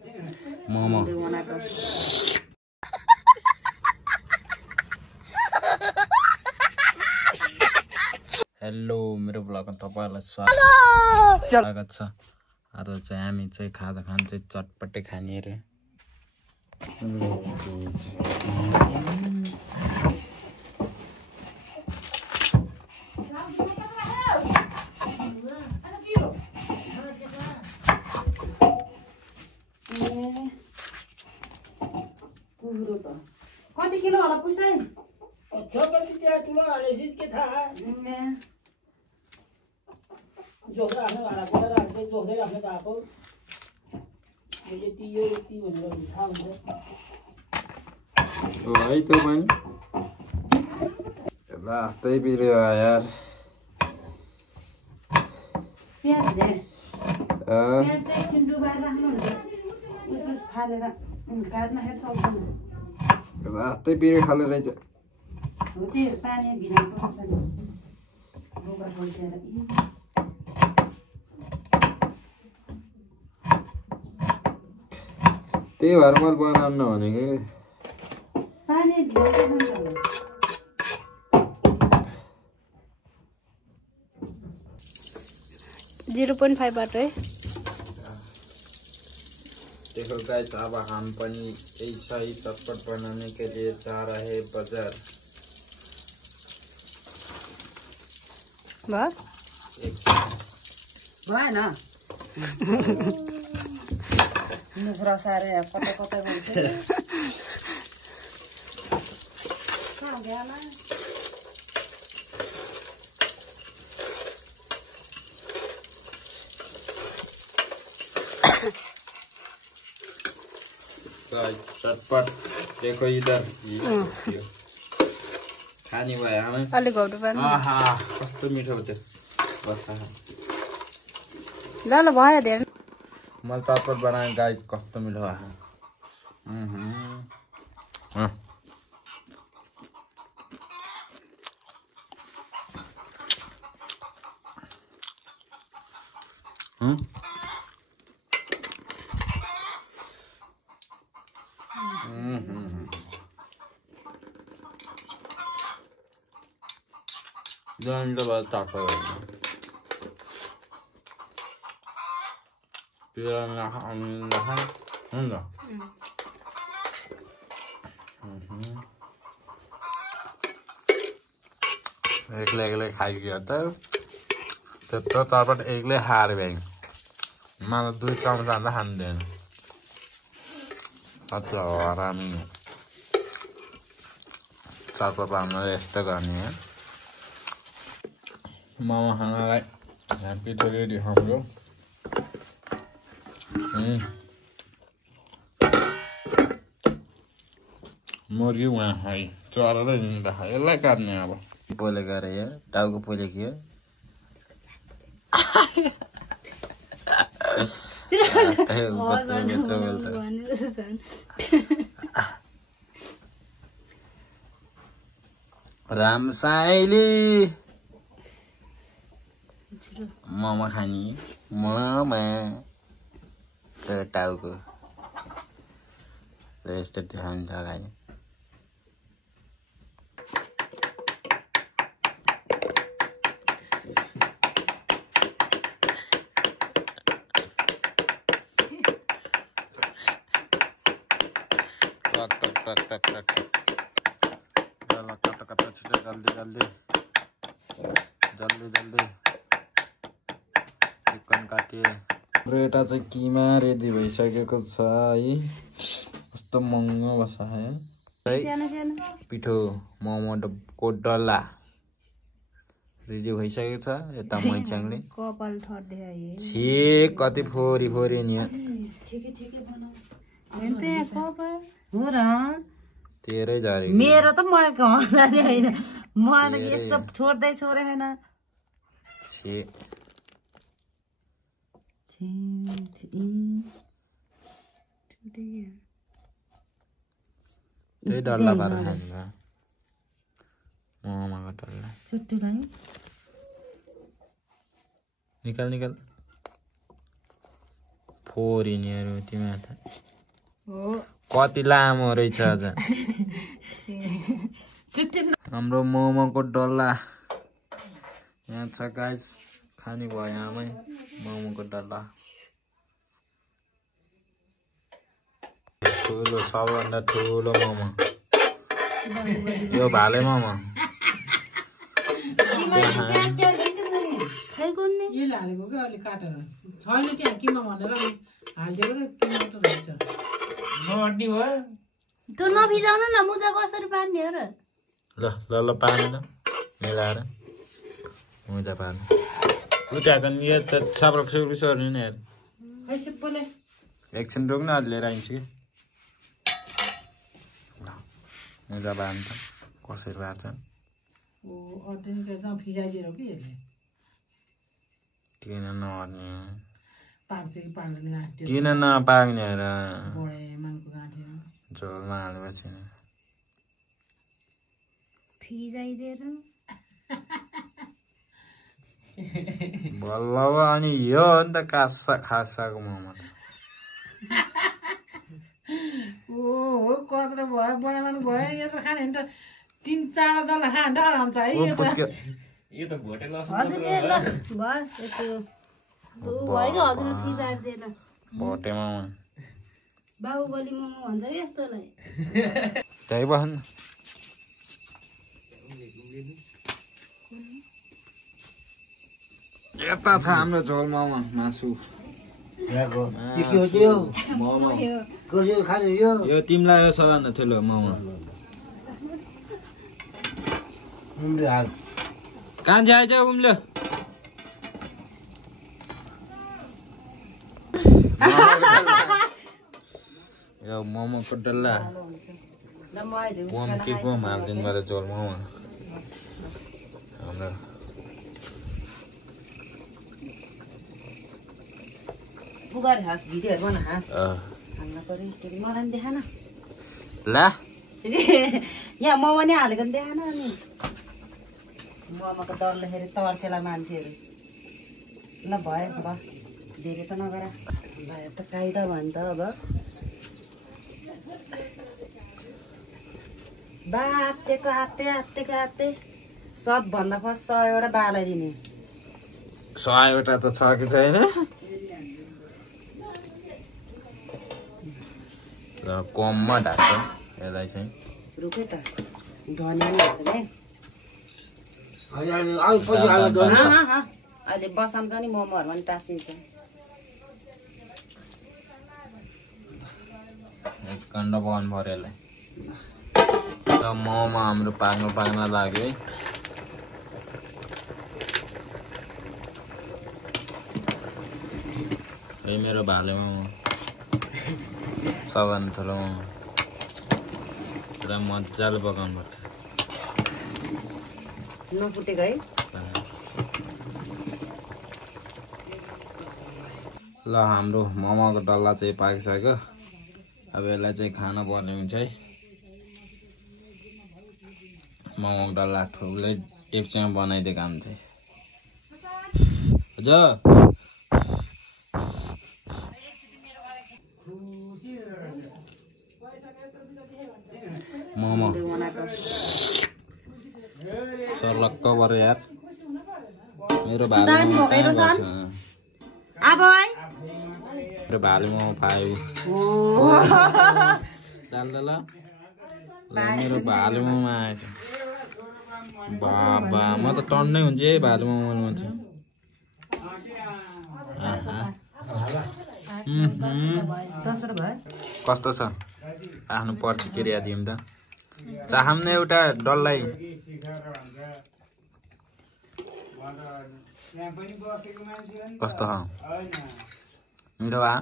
Momo hello मेरो ब्लगमा तपाईहरुलाई स्वागत छ। आज चाहिँ हामी चाहिँ खाजा खान चाहिँ चटपटे खानेहरु कति किलो होला पुसाइ? अच्छा कति त्यहाँ ठुलो हालेपछि के थाहा जोख्दै राख्नु भाँडा खोला राख्दै जोख्दै राख्नु भएको यो यति भनेर थाहा हुन्छ। है तपाईँ रातै बिर्यो यार प्याज दे प्याज चाहिँ एकछिन डुबाएर राख्नु हुन्छ उस फालेर काट्न हेर सक्दैन रातै बिर्यो खाले रहेछ। हो त्यो पानी भिजाउनु पर्छ नि बोका खोल्छेर त्यही भएर मैले बनाउनु भनेको पानी भिजाउनु पर्छ 0.5 बाट है। देखो गाइस अब हम पनि ऐसा ही चटपट बनाने के लिए जा रहे बाजार। बस भएन नुख्रा सारे कता कता भन्छ कहाँ गएला चटपट देखो इधर खाने भयो आमा अलि घौडो पार्नु आहा कस्तो मिठो हो त्यो बसा ल ल भयो धेरै मैले चटपट बनाएँ गाइस कस्तो मिठो आहा Jangan coba tahu. Biar nggak ambil enggak. एक्लै खाइदियो त त्यत्रो चटपट एक्लै खाएर भ्याइ मलाई 2 चम्चा त खाँदैन अत्र हरामी चटपट पाउन यस्तो गर्ने मोमो खानलाई ह्याप्पी त रेडी हाम्रो मुर्गी उहाँ खाइ चराले हिँड्दा खाइ यसलाई काट्ने अब पोले गरे या टाउको पोले के रामसाइली मोमो खानी मोमो तर टाउको यस्तो खान्छ गाई जल्दी चिकन काटे ब्रेडा चाहिँ किमा रेडी भइसकेको छ है कस्तो महँगो बस है पिठो मोमोको डल्ला रेडी भइसकेको छ यता मैचाङले कपाल ठड्दै आए छे कति फोरी नि ठिकै बनाऊ हेर्नु यहाँ कपाल हो र तेरै झरे मेरो त मको हैन म त यस्तो छोड्दै छोरे हैन छे त्यही डल्ला पारेर खानु मोमोको डल्ला चुट्टुलाई निकाल फोरिनेहरू तिमीहरू त हो कति लामो रहेछ आज हाम्रो मोमोको डल्ला यहाँ छ गाइस खाने भयो आमै मोमोको डल्ला ठुलो सबभन्दा ठुलो मोमो यो भाले मोमो ये हालेको क्या अलि काटेर छैन त्यहाँ किमा भनेर हालिदिएको र किमा त रहेछ नअड्डी भयो त्यो नभिजाउनु न मुजा कसरी पार्ने हो र ल ल ल पार्नु त मिलाएर मुजा पार्नु उठाएको नि यो त साब्रक सर्नु नि यार खै सिप्पोले एकछिन रोक्न अझ लिएर आइन्छ कि मुजा पार्नु त कसरी पार्छ ओ अड्ने के जहाँ फिजाइदिएर कि यसले किन नअर्ने पार्छ कि पार्दैन गाँठ्यो किन नपाक्ने र बढे मानको गाँठ्यो झोलमा हालेपछि फिजाइदिएर बल्ल अनि यो हो नि त खासाको मोमो त हो कत्रो भयो बनाइमानु भयो यो त खाने नि त 3-4 डल्ला खान्छ आराम छ है यो त यो त भोटे हजुर ल भयो त्यो भयो हजुर फिजाइदिएर भोटे मोमो बाहुबली मोमो भन्छ कि यस्तोलाई त्यही बस्नु यता छ हाम्रो झोल मोमो मासु मोमो यो तिमीलाई यो सबभन्दा ठुलो मोमो कान्छी आइज उम्ल्यो यो मोमोको डल्ला के को हालिदिनु पर्यो झोल मोमो हाम्रो बुगार हाँस भिडियोहरू बना हाँस हाल्न पर्यो यसरी मलाई नि देखान ला यहाँ मोमो नै हालेको नि देखान अनि मोमोको डरले तर्सेला मान्छेहरू ल भयो बस धेरै त नगर भयो त काहीँ त भयो नि त अब बातेको आत्ते सबभन्दा फर्स्ट 100 वटा बालाइदिने 100 वटा त छ कि छैन कममा ढाक्छ यसलाई चाहिँ रुखे त धनिया नै अहिले बसाउँछ नि मोमोहरूमा नि टाँसिन्छ कन्ड बगाउनु पर्यो यसलाई र मोमो हाम्रो पाक्न लाग्यो है यो मेरो भाले मोमो सबभन्दा ठुलो मोमो र मजाले पकाउनु पर्छ नफुटेको है ल हाम्रो मोमोको डल्ला चाहिँ पाकिसक्यो अब यसलाई चाहिँ खानु पर्ने हुन्छ है मोमोको डल्ला ठुलै टिप्समा बनाइदिएको हुन्छ हजुर मोमो सर्लक्क पऱ्यो यार मेरो भाले मोमो पायो ल मेरो भाले मोमो आएछ बाबा म त टन्नै हुन्छ है भाले मोमो चाहिँ कस्तो छ आफ्नो प्रतिक्रिया दिउँ त चाहम न एउटा डल्लाई कस्तो छ मिठो भा